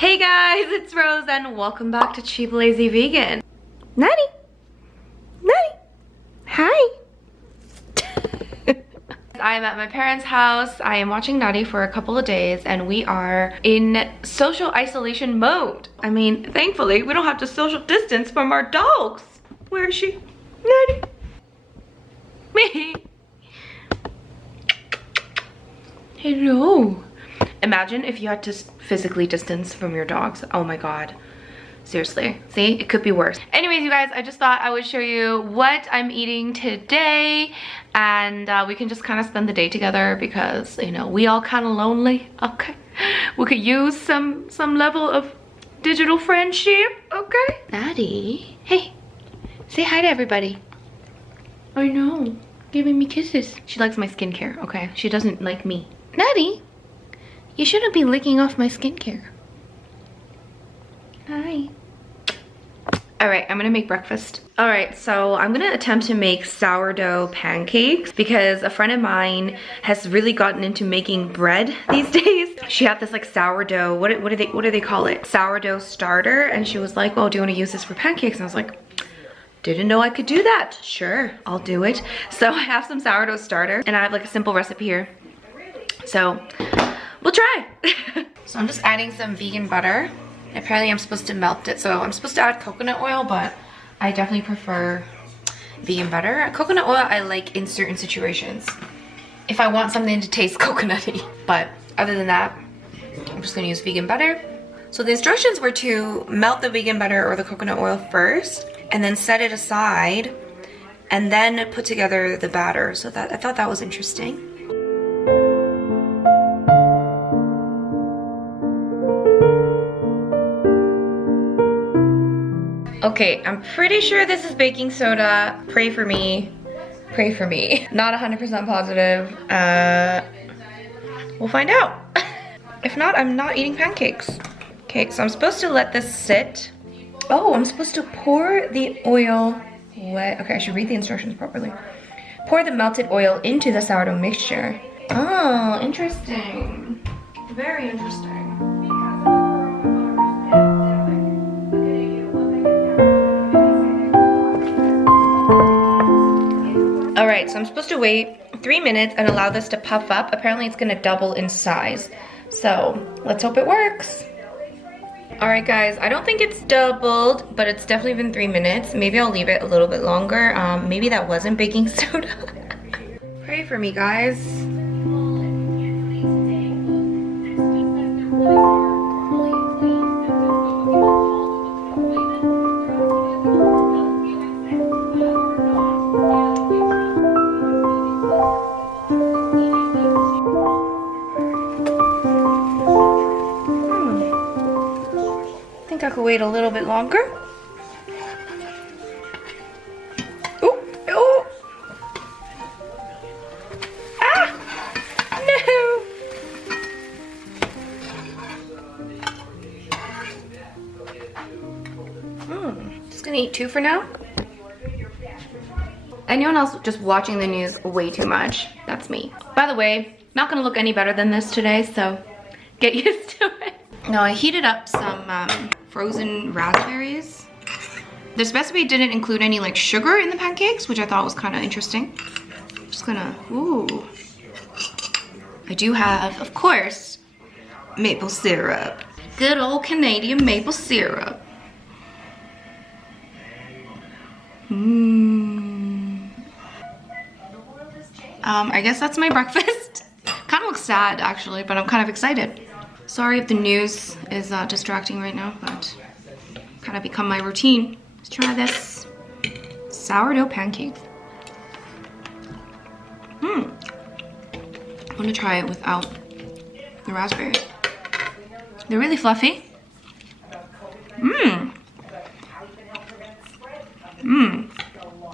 Hey guys, it's Rose and welcome back to Cheap Lazy Vegan. Natty! Natty! Hi! I am at my parents' house. I am watching Natty for a couple of days and we are in social isolation mode. I mean, thankfully, we don't have to social distance from our dogs. Where is she? Natty! Me! Hello! Imagine if you had to physically distance from your dogs. Oh my god. Seriously. See? It could be worse. Anyways, you guys, I just thought I would show you what I'm eating today. And we can just kind of spend the day together because, you know, we all kind of lonely. Okay? We could use some level of digital friendship. Okay? Natty. Hey. Say hi to everybody. I know. Giving me kisses. She likes my skincare. Okay? She doesn't like me. Natty. You shouldn't be licking off my skincare. Hi. Alright, I'm gonna make breakfast. Alright, so I'm gonna attempt to make sourdough pancakes because a friend of mine has really gotten into making bread these days. She had this like sourdough, what do they call it? Sourdough starter, and she was like, oh, do you want to use this for pancakes? And I was like, didn't know I could do that. Sure, I'll do it. So I have some sourdough starter and I have like a simple recipe here. So we'll try. So I'm just adding some vegan butter. Apparently I'm supposed to melt it, so I'm supposed to add coconut oil, but I definitely prefer vegan butter. Coconut oil I like in certain situations, if I want something to taste coconutty. But other than that, I'm just gonna use vegan butter. So the instructions were to melt the vegan butter or the coconut oil first, and then set it aside, and then put together the batter. So that I thought that was interesting. Okay, I'm pretty sure this is baking soda. Pray for me. Pray for me. Not 100% positive. We'll find out. If not, I'm not eating pancakes. Okay, so I'm supposed to let this sit. Oh, I'm supposed to pour the oil. What? Okay, I should read the instructions properly. Pour the melted oil into the sourdough mixture. Oh, interesting. Very interesting. Alright, so I'm supposed to wait 3 minutes and allow this to puff up. Apparently it's gonna double in size. So let's hope it works. Alright guys, I don't think it's doubled, but it's definitely been 3 minutes. Maybe I'll leave it a little bit longer. Maybe that wasn't baking soda. Pray for me, guys. I could wait a little bit longer. Oh, oh. Ah, no. Just gonna eat 2 for now. Anyone else just watching the news way too much? That's me. By the way, not gonna look any better than this today, so get used to it. Now I heated up some frozen raspberries. This recipe didn't include any like sugar in the pancakes, which I thought was kind of interesting. Just gonna, ooh. I do have, of course, maple syrup. Good old Canadian maple syrup. I guess that's my breakfast. Kind of looks sad actually, but I'm kind of excited. Sorry if the news is distracting right now, but kind of become my routine. Let's try this sourdough pancake. I'm gonna try it without the raspberry. They're really fluffy.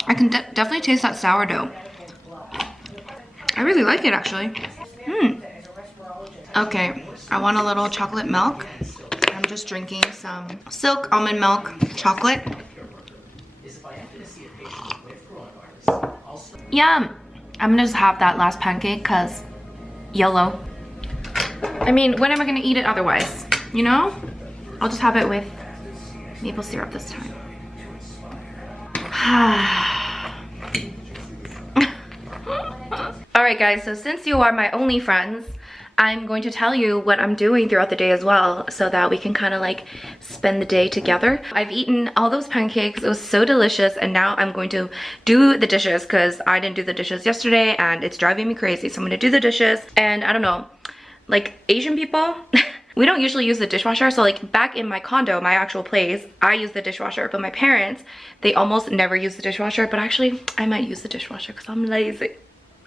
I can definitely taste that sourdough. I really like it actually. Okay, I want a little chocolate milk. I'm just drinking some silk almond milk chocolate. Yum! I'm gonna just have that last pancake because YOLO. I mean, when am I gonna eat it otherwise? You know? I'll just have it with maple syrup this time. Alright guys, so since you are my only friends, I'm going to tell you what I'm doing throughout the day as well, so that we can kind of like spend the day together. I've eaten all those pancakes, it was so delicious, and now I'm going to do the dishes because I didn't do the dishes yesterday and it's driving me crazy. So I'm gonna do the dishes, and I don't know, like Asian people, we don't usually use the dishwasher. So like back in my condo, my actual place, I use the dishwasher, but my parents, they almost never use the dishwasher. But actually, I might use the dishwasher because I'm lazy.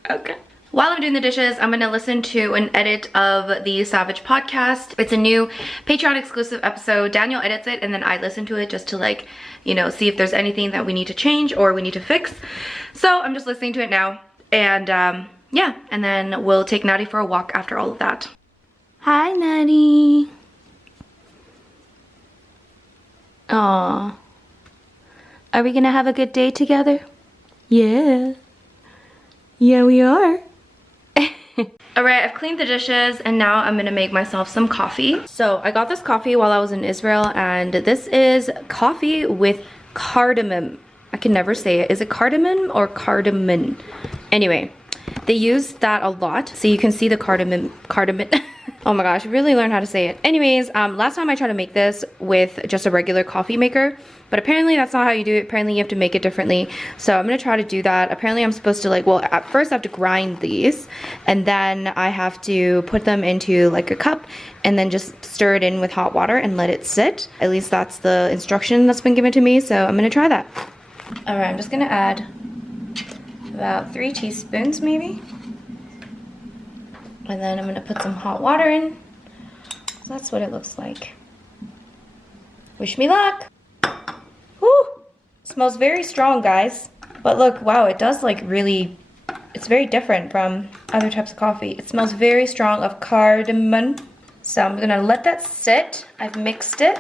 Okay. While I'm doing the dishes, I'm gonna listen to an edit of the Savage podcast. It's a new Patreon exclusive episode. Daniel edits it and then I listen to it just to like, you know, see if there's anything that we need to change or we need to fix. So I'm just listening to it now, and yeah, and then we'll take Natty for a walk after all of that. Hi, Natty. Aww. Are we gonna have a good day together? Yeah. Yeah, we are. Alright, I've cleaned the dishes and now I'm gonna make myself some coffee. So I got this coffee while I was in Israel, and this is coffee with cardamom. I can never say it. Is it cardamom or cardamom? Anyway, they use that a lot. So you can see the cardamom. Oh my gosh, really learn how to say it. Anyways, last time I tried to make this with just a regular coffee maker, but apparently that's not how you do it. Apparently you have to make it differently. So I'm gonna try to do that. Apparently I'm supposed to like, well, at first I have to grind these, and then I have to put them into like a cup and then just stir it in with hot water and let it sit. At least that's the instruction that's been given to me. So I'm gonna try that. All right, I'm just gonna add about 3 teaspoons maybe. And then I'm gonna put some hot water in. So that's what it looks like. Wish me luck. Whew, smells very strong, guys. But look, wow, it does like really, it's very different from other types of coffee. It smells very strong of cardamom. So I'm gonna let that sit. I've mixed it.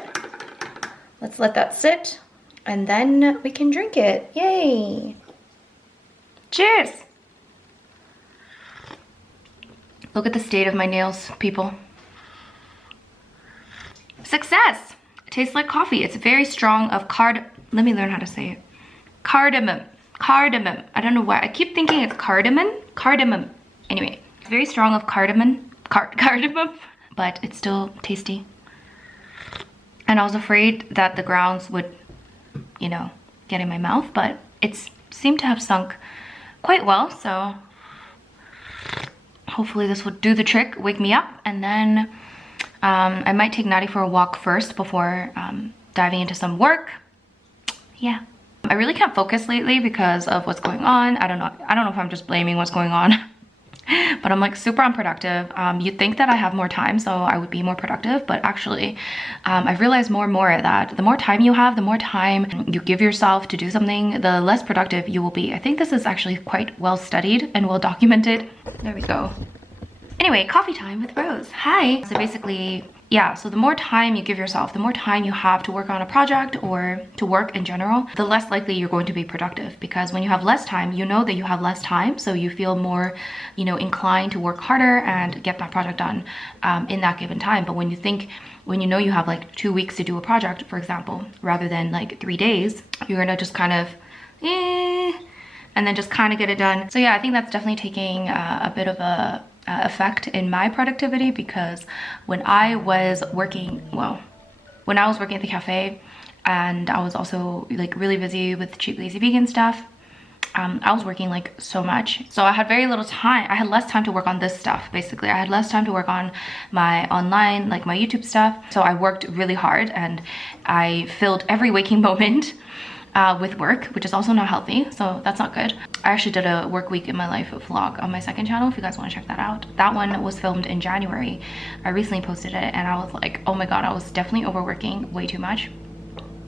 Let's let that sit, and then we can drink it. Yay. Cheers. Look at the state of my nails, people. Success! It tastes like coffee. It's very strong of let me learn how to say it. Cardamom. Cardamom. I don't know why. I keep thinking it's cardamom. Cardamom. Anyway, it's very strong of cardamom. Cardamom. But it's still tasty. And I was afraid that the grounds would, you know, get in my mouth, but it seemed to have sunk quite well, so hopefully this will do the trick, wake me up, and then I might take Natty for a walk first before diving into some work. Yeah. I really can't focus lately because of what's going on. I don't know if I'm just blaming what's going on. But I'm like super unproductive. You'd think that I have more time, so I would be more productive, but actually I've realized more and more that the more time you have, the more time you give yourself to do something, the less productive you will be. I think this is actually quite well studied and well documented. There we go. Anyway, coffee time with Rose. Hi. So basically, yeah, so the more time you give yourself, the more time you have to work on a project or to work in general, the less likely you're going to be productive. Because when you have less time, you know that you have less time, so you feel more, you know, inclined to work harder and get that project done in that given time. But when you know you have like 2 weeks to do a project, for example, rather than like 3 days, you're gonna just kind of, and then just kind of get it done. So yeah, I think that's definitely taking a bit of a effect in my productivity, because when I was working, when I was working at the cafe and I was also like really busy with Cheap Lazy Vegan stuff, I was working like so much, so I had very little time. I had less time to work on this stuff. Basically I had less time to work on my online, like my YouTube stuff. So I worked really hard and I filled every waking moment with work, which is also not healthy, so that's not good. I actually did a work week in my life vlog on my second channel if you guys want to check that out. That one was filmed in January. I recently posted it and I was like, oh my god, I was definitely overworking way too much.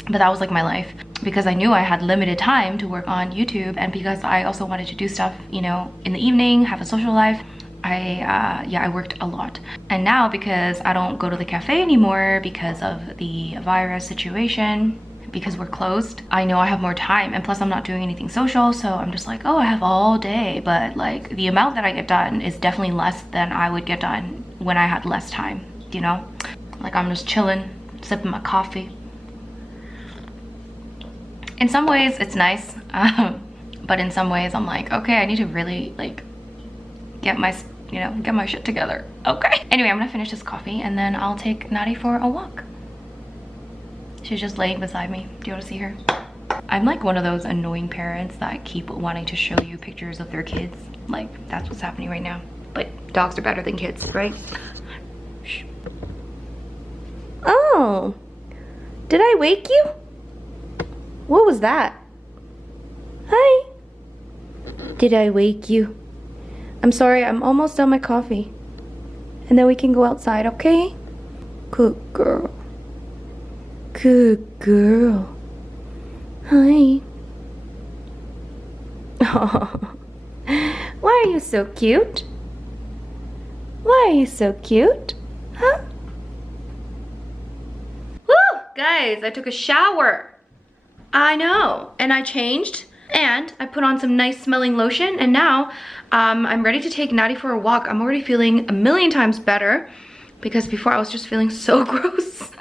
But that was like my life, because I knew I had limited time to work on YouTube, and because I also wanted to do stuff, you know, in the evening, have a social life. I worked a lot. And now, because I don't go to the cafe anymore because of the virus situation, because we're closed, I know I have more time, and plus I'm not doing anything social, so I'm just like, oh, I have all day. But like the amount that I get done is definitely less than I would get done when I had less time, you know? Like I'm just chilling sipping my coffee. In some ways it's nice, but in some ways I'm like, okay, I need to really like get my shit together. Okay. Anyway, I'm gonna finish this coffee and then I'll take Nadi for a walk. She's just laying beside me. Do you want to see her? I'm like one of those annoying parents that keep wanting to show you pictures of their kids. Like, that's what's happening right now. But dogs are better than kids, right? Shh. Oh, did I wake you? What was that? Hi. Did I wake you? I'm sorry, I'm almost done my coffee. And then we can go outside, okay? Good girl. Good girl. Hi. Oh, why are you so cute? Why are you so cute? Huh? Woo! Guys, I took a shower. I know. And I changed. And I put on some nice smelling lotion. And now I'm ready to take Nadi for a walk. I'm already feeling a million times better. Because before I was just feeling so gross.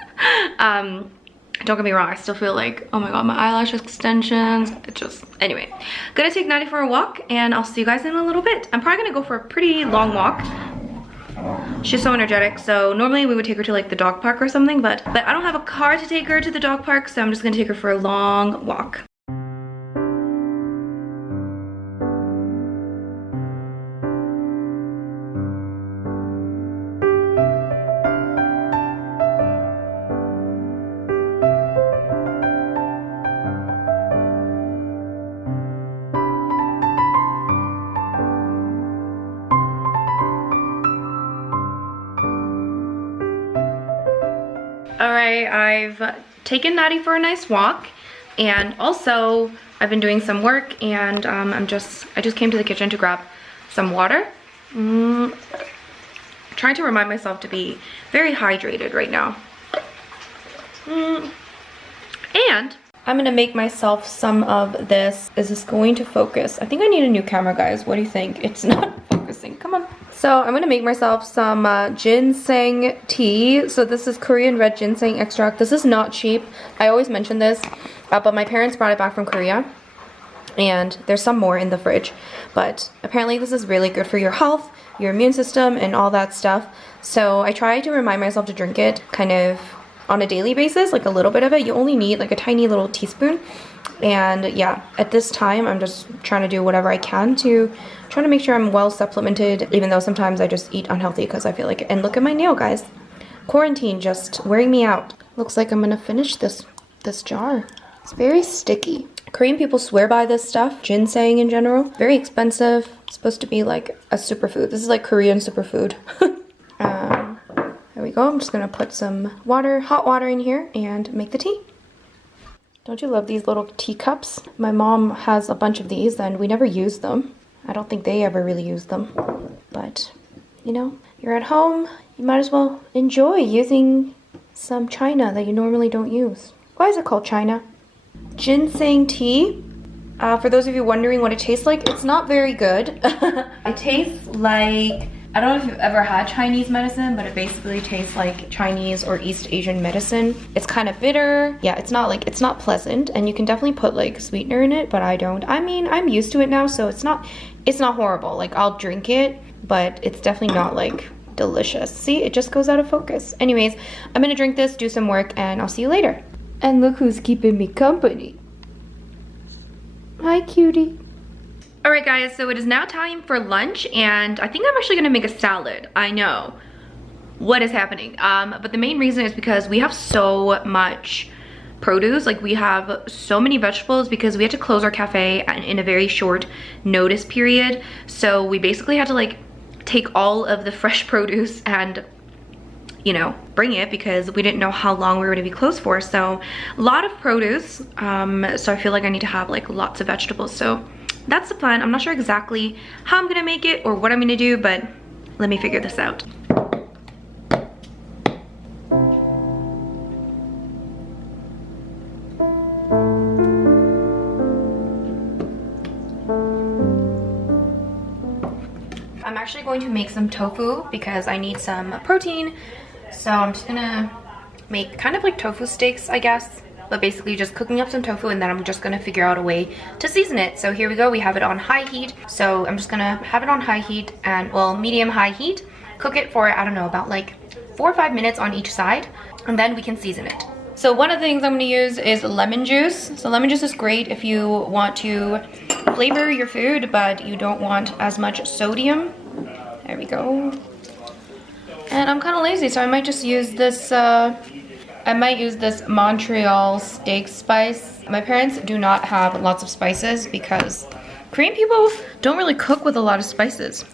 Don't get me wrong, I still feel like, oh my god, my eyelash extensions, anyway. Gonna take Nadi for a walk and I'll see you guys in a little bit. I'm probably gonna go for a pretty long walk. She's so energetic, so normally we would take her to like the dog park or something, but I don't have a car to take her to the dog park, so I'm just gonna take her for a long walk. Alright, I've taken Nadi for a nice walk, and also I've been doing some work, and I just came to the kitchen to grab some water. Trying to remind myself to be very hydrated right now. And I'm gonna make myself some of this. Is this going to focus? I think I need a new camera, guys. What do you think? It's not focusing. Come on. So I'm gonna make myself some ginseng tea. So this is Korean red ginseng extract. This is not cheap. I always mention this, but my parents brought it back from Korea. And there's some more in the fridge. But apparently this is really good for your health, your immune system, and all that stuff. So I try to remind myself to drink it kind of on a daily basis, like a little bit of it. You only need like a tiny little teaspoon. And yeah, at this time, I'm just trying to do whatever I can to try to make sure I'm well supplemented, even though sometimes I just eat unhealthy because I feel like it. And look at my nail, guys. Quarantine just wearing me out. Looks like I'm gonna finish this jar. It's very sticky. Korean people swear by this stuff, ginseng in general. Very expensive. It's supposed to be like a superfood. This is like Korean superfood. There we go. I'm just gonna put some water, hot water in here and make the tea. Don't you love these little teacups? My mom has a bunch of these and we never use them. I don't think they ever really use them. But, you know, you're at home, you might as well enjoy using some china that you normally don't use. Why is it called china? Ginseng tea. For those of you wondering what it tastes like, it's not very good. It tastes like, I don't know if you've ever had Chinese medicine, but it basically tastes like Chinese or East Asian medicine. It's kind of bitter. Yeah, it's not pleasant, and you can definitely put like sweetener in it, but I don't. I mean, I'm used to it now, so it's not horrible. Like, I'll drink it, but it's definitely not like delicious. See, it just goes out of focus. Anyways, I'm gonna drink this, do some work, and I'll see you later. And look who's keeping me company. Hi, cutie. Alright guys, so it is now time for lunch, and I think I'm actually gonna make a salad. I know. What is happening? But the main reason is because we have so much produce. Like, we have so many vegetables because we had to close our cafe in a very short notice period. So we basically had to like take all of the fresh produce and, you know, bring it because we didn't know how long we were gonna be closed for. So a lot of produce. So I feel like I need to have like lots of vegetables. So that's the plan. I'm not sure exactly how I'm gonna make it or what I'm gonna do, but let me figure this out. I'm actually going to make some tofu because I need some protein. So I'm just gonna make kind of like tofu steaks, I guess. But basically just cooking up some tofu, and then I'm just gonna figure out a way to season it. So here we go, we have it on high heat. So I'm just gonna have it on high heat and, well, medium high heat. Cook it for, I don't know, about like 4 or 5 minutes on each side, and then we can season it. So one of the things I'm gonna use is lemon juice. So lemon juice is great if you want to flavor your food, but you don't want as much sodium. There we go. And I'm kind of lazy, so I might just use this, I might use this Montreal steak spice. My parents do not have lots of spices because Korean people don't really cook with a lot of spices.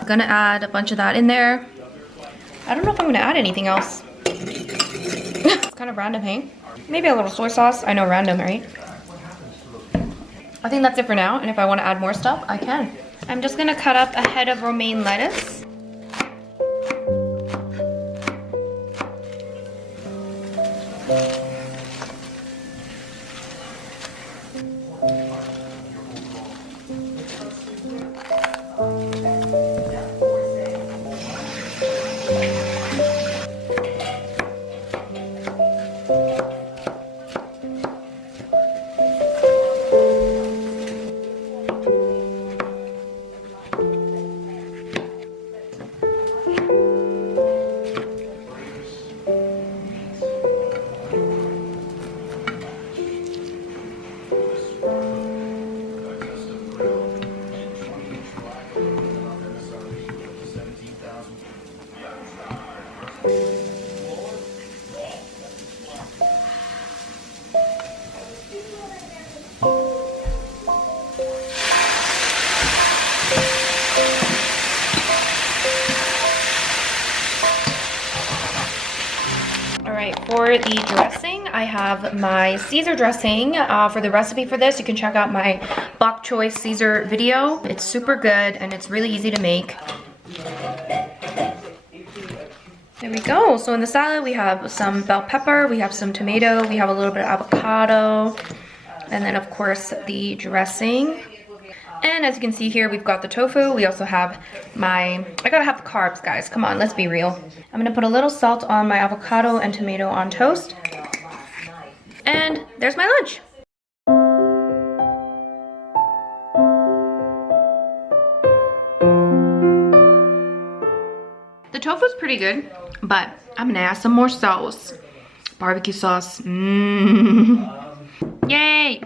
I'm gonna add a bunch of that in there. I don't know if I'm gonna add anything else. It's kind of random, hey? Maybe a little soy sauce. I know, random, right? I think that's it for now, and if I want to add more stuff, I can. I'm just gonna cut up a head of romaine lettuce. For the dressing, I have my Caesar dressing. For the recipe for this, you can check out my bok choy Caesar video. It's super good and it's really easy to make. There we go. So in the salad, we have some bell pepper, we have some tomato, we have a little bit of avocado, and then of course the dressing. And as you can see here, we've got the tofu. We also have I gotta have the carbs, guys. Come on, let's be real. I'm gonna put a little salt on my avocado and tomato on toast. And there's my lunch. The tofu's pretty good, but I'm gonna add some more sauce. Barbecue sauce. Yay!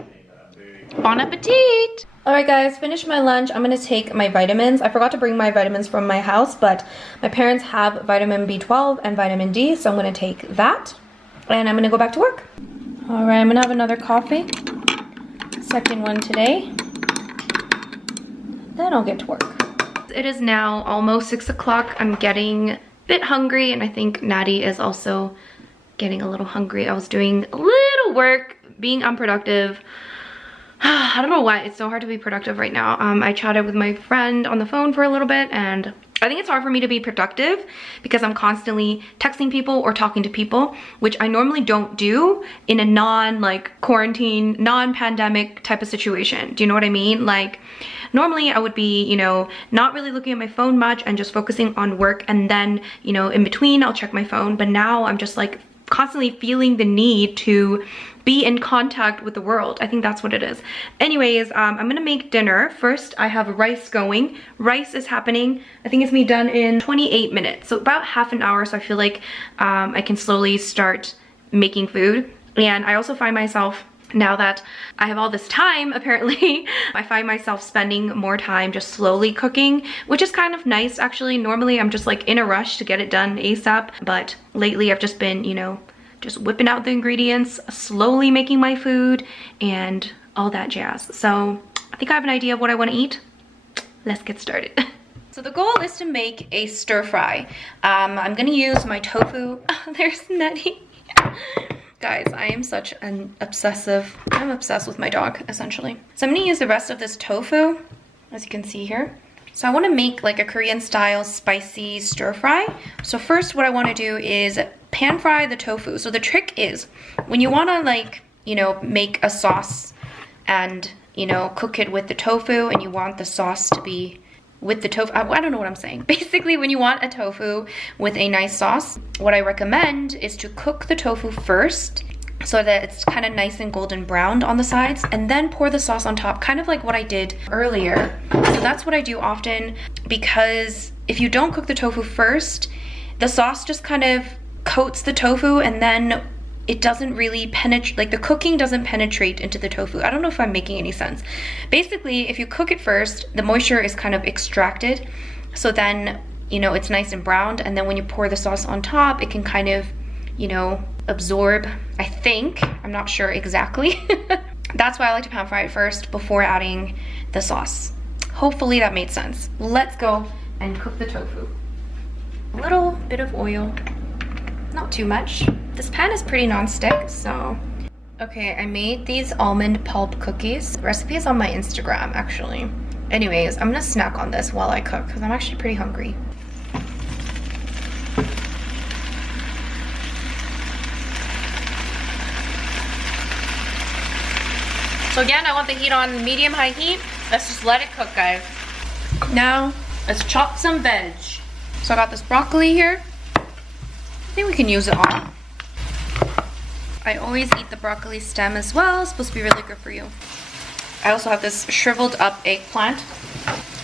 Bon appetit! Alright guys, finished my lunch. I'm gonna take my vitamins. I forgot to bring my vitamins from my house, but my parents have vitamin B12 and vitamin D, so I'm gonna take that. And I'm gonna go back to work. Alright, I'm gonna have another coffee. Second one today. Then I'll get to work. It is now almost 6 o'clock. I'm getting a bit hungry, and I think Natty is also getting a little hungry. I was doing a little work, being unproductive. I don't know why it's so hard to be productive right now. I chatted with my friend on the phone for a little bit, and I think it's hard for me to be productive because I'm constantly texting people or talking to people, which I normally don't do in a quarantine, non-pandemic type of situation. Do you know what I mean? Like, normally I would be, you know, not really looking at my phone much and just focusing on work, and then, you know, in between I'll check my phone. But now I'm just like constantly feeling the need to be in contact with the world. I think that's what it is. Anyways, I'm gonna make dinner. First, I have rice going. Rice is happening. I think it's gonna be done in 28 minutes, so about half an hour, so I feel like I can slowly start making food. And I also find myself, now that I have all this time, apparently, I find myself spending more time just slowly cooking, which is kind of nice, actually. Normally, I'm just like in a rush to get it done ASAP, but lately I've just been, you know, just whipping out the ingredients, slowly making my food, and all that jazz. So I think I have an idea of what I want to eat. Let's get started. So the goal is to make a stir fry. I'm gonna use my tofu. Oh, there's Nettie. Guys, I am such an I'm obsessed with my dog, essentially. So I'm gonna use the rest of this tofu, as you can see here. So I wanna make like a Korean style spicy stir fry. So first what I wanna do is pan fry the tofu. So the trick is when you wanna, like, you know, make a sauce and, you know, cook it with the tofu, and you want the sauce to be with the tofu, I don't know what I'm saying. Basically, when you want a tofu with a nice sauce, what I recommend is to cook the tofu first so that it's kind of nice and golden browned on the sides, and then pour the sauce on top, kind of like what I did earlier. So that's what I do often, because if you don't cook the tofu first, the sauce just kind of coats the tofu, and then it doesn't really penetrate, like the cooking doesn't penetrate into the tofu. I don't know if I'm making any sense. Basically, if you cook it first, the moisture is kind of extracted, so then, you know, it's nice and browned, and then when you pour the sauce on top, it can kind of, you know, absorb, I think. I'm not sure exactly. That's why I like to pan fry it first before adding the sauce. Hopefully that made sense. Let's go and cook the tofu. A little bit of oil, not too much. This pan is pretty non-stick, so. Okay, I made these almond pulp cookies. The recipe is on my Instagram, actually. Anyways, I'm gonna snack on this while I cook, because I'm actually pretty hungry. So again, I want the heat on medium-high heat. Let's just let it cook, guys. Now, let's chop some veg. So I got this broccoli here. I think we can use it all. I always eat the broccoli stem as well. It's supposed to be really good for you. I also have this shriveled up eggplant.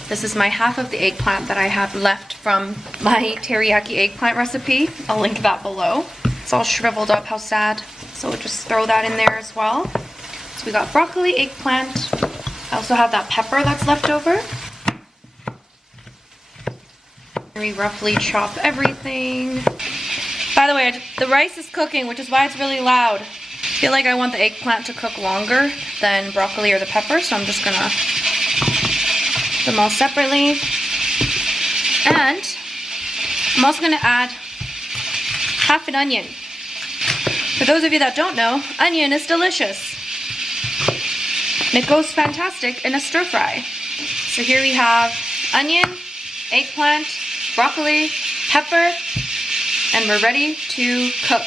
This is my half of the eggplant that I have left from my teriyaki eggplant recipe. I'll link that below. It's all shriveled up, how sad. So we'll just throw that in there as well. So we got broccoli, eggplant. I also have that pepper that's left over. We roughly chop everything. By the way, the rice is cooking, which is why it's really loud. I feel like I want the eggplant to cook longer than broccoli or the pepper, so I'm just gonna put them all separately. And I'm also gonna add half an onion. For those of you that don't know, onion is delicious. And it goes fantastic in a stir fry. So here we have onion, eggplant, broccoli, pepper, and we're ready to cook.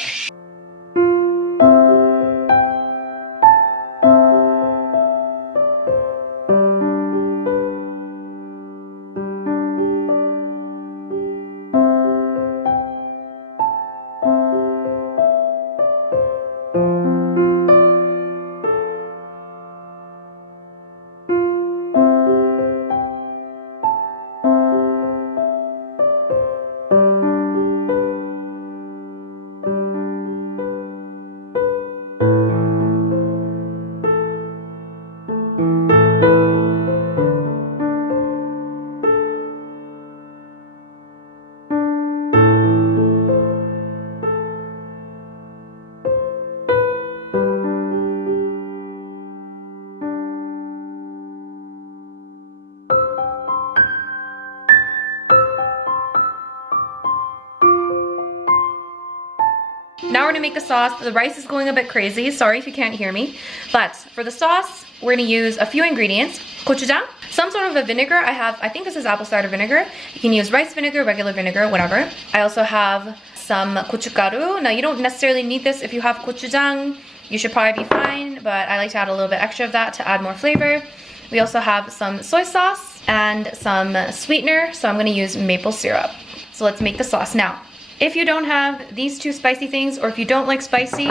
Now we're gonna make the sauce. The rice is going a bit crazy. Sorry if you can't hear me. But for the sauce, we're gonna use a few ingredients. Gochujang, some sort of a vinegar. I think this is apple cider vinegar. You can use rice vinegar, regular vinegar, whatever. I also have some gochugaru. Now you don't necessarily need this if you have gochujang. You should probably be fine, but I like to add a little bit extra of that to add more flavor. We also have some soy sauce and some sweetener, so I'm gonna use maple syrup. So let's make the sauce now. If you don't have these two spicy things, or if you don't like spicy,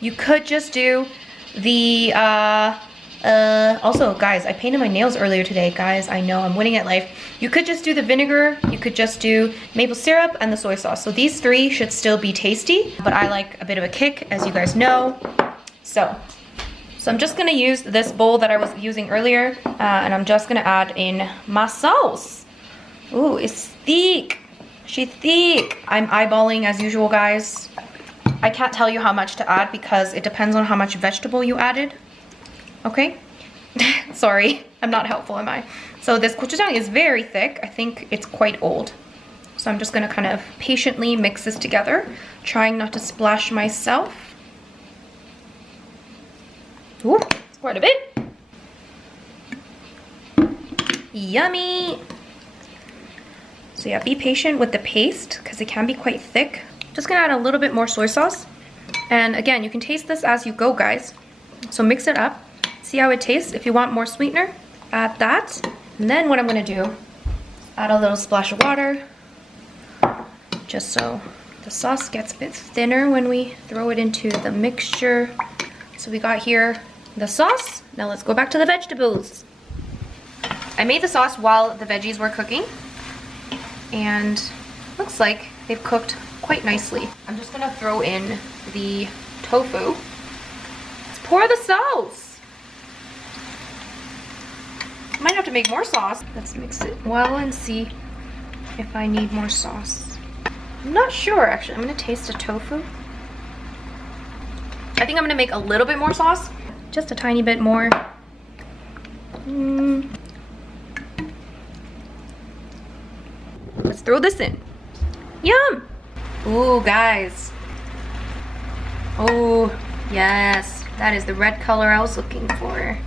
you could just do the, also guys, I painted my nails earlier today, guys, I know, I'm winning at life. You could just do the vinegar, you could just do maple syrup and the soy sauce. So these three should still be tasty, but I like a bit of a kick, as you guys know. So I'm just gonna use this bowl that I was using earlier, and I'm just gonna add in my sauce. Ooh, it's thick. She's thick. I'm eyeballing as usual, guys. I can't tell you how much to add because it depends on how much vegetable you added. Okay? Sorry, I'm not helpful, am I? So this gochujang is very thick. I think it's quite old. So I'm just gonna kind of patiently mix this together, trying not to splash myself. Ooh, it's quite a bit. Yummy. So yeah, be patient with the paste because it can be quite thick. Just gonna add a little bit more soy sauce. And again, you can taste this as you go, guys. So mix it up, see how it tastes. If you want more sweetener, add that. And then what I'm gonna do Add a little splash of water, just so the sauce gets a bit thinner when we throw it into the mixture. So we got here the sauce. Now let's go back to the vegetables. I made the sauce while the veggies were cooking, and looks like they've cooked quite nicely. I'm just gonna throw in the tofu. Let's pour the sauce. Might have to make more sauce. Let's mix it well and see if I need more sauce. I'm not sure, actually. I'm gonna taste the tofu. I think I'm gonna make a little bit more sauce. Just a tiny bit more. Let's throw this in. Yum! Ooh, guys. Oh, yes. That is the red color I was looking for.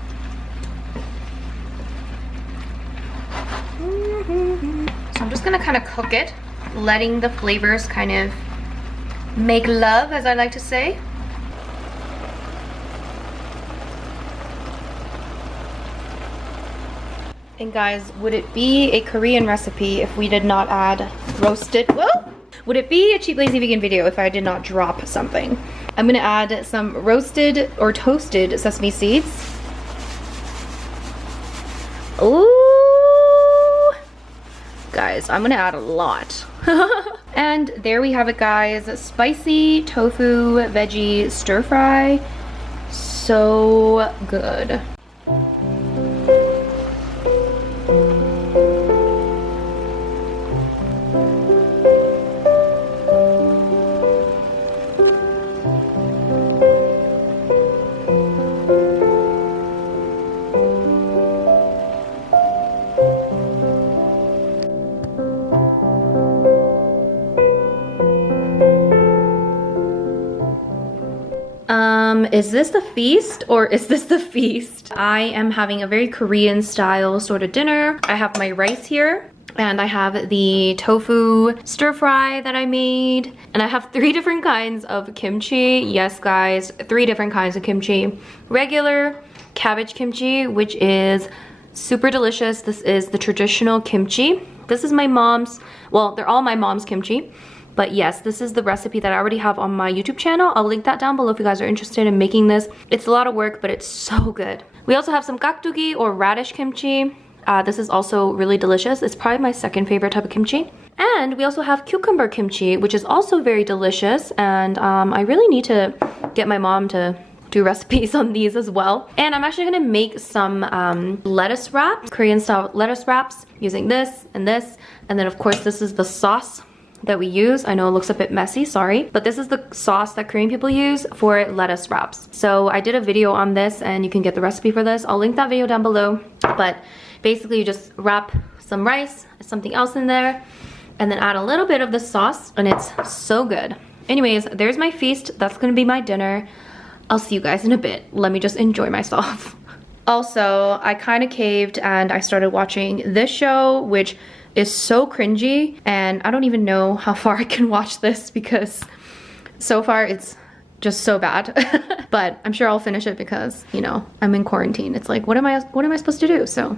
So I'm just gonna kind of cook it, letting the flavors kind of make love, as I like to say. And guys, would it be a Korean recipe if we did not add roasted, whoa! Would it be a cheap lazy vegan video if I did not drop something? I'm gonna add some roasted or toasted sesame seeds. Ooh! Guys, I'm gonna add a lot. And there we have it, guys. Spicy tofu veggie stir fry. So good. Is this the feast or is this the feast? I am having a very Korean style sort of dinner. I have my rice here, and I have the tofu stir fry that I made, and I have 3 different kinds of kimchi. Yes, guys, 3 different kinds of kimchi. Regular cabbage kimchi, which is super delicious. This is the traditional kimchi. This is my mom's, well, they're all my mom's kimchi. But yes, this is the recipe that I already have on my YouTube channel. I'll link that down below if you guys are interested in making this. It's a lot of work, but it's so good. We also have some gakdugi or radish kimchi. This is also really delicious. It's probably my 2nd favorite type of kimchi. And we also have cucumber kimchi, which is also very delicious. And I really need to get my mom to do recipes on these as well. And I'm actually gonna make some lettuce wraps, Korean style lettuce wraps, using this. And then of course, this is the sauce that we use. I know it looks a bit messy, sorry, but this is the sauce that Korean people use for lettuce wraps. So I did a video on this, and you can get the recipe for this. I'll link that video down below. But basically, you just wrap some rice, something else in there, and then add a little bit of the sauce, and it's so good. Anyways, there's my feast. That's gonna be my dinner. I'll see you guys in a bit. Let me just enjoy myself. Also, I kind of caved and I started watching this show, which is so cringy, and I don't even know how far I can watch this because so far it's just so bad. But I'm sure I'll finish it because, you know, I'm in quarantine. It's like, what am I supposed to do? So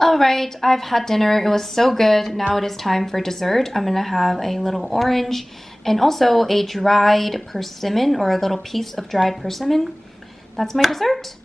Alright, I've had dinner. It was so good. Now it is time for dessert. I'm gonna have a little orange and also a dried persimmon, or a little piece of dried persimmon. That's my dessert.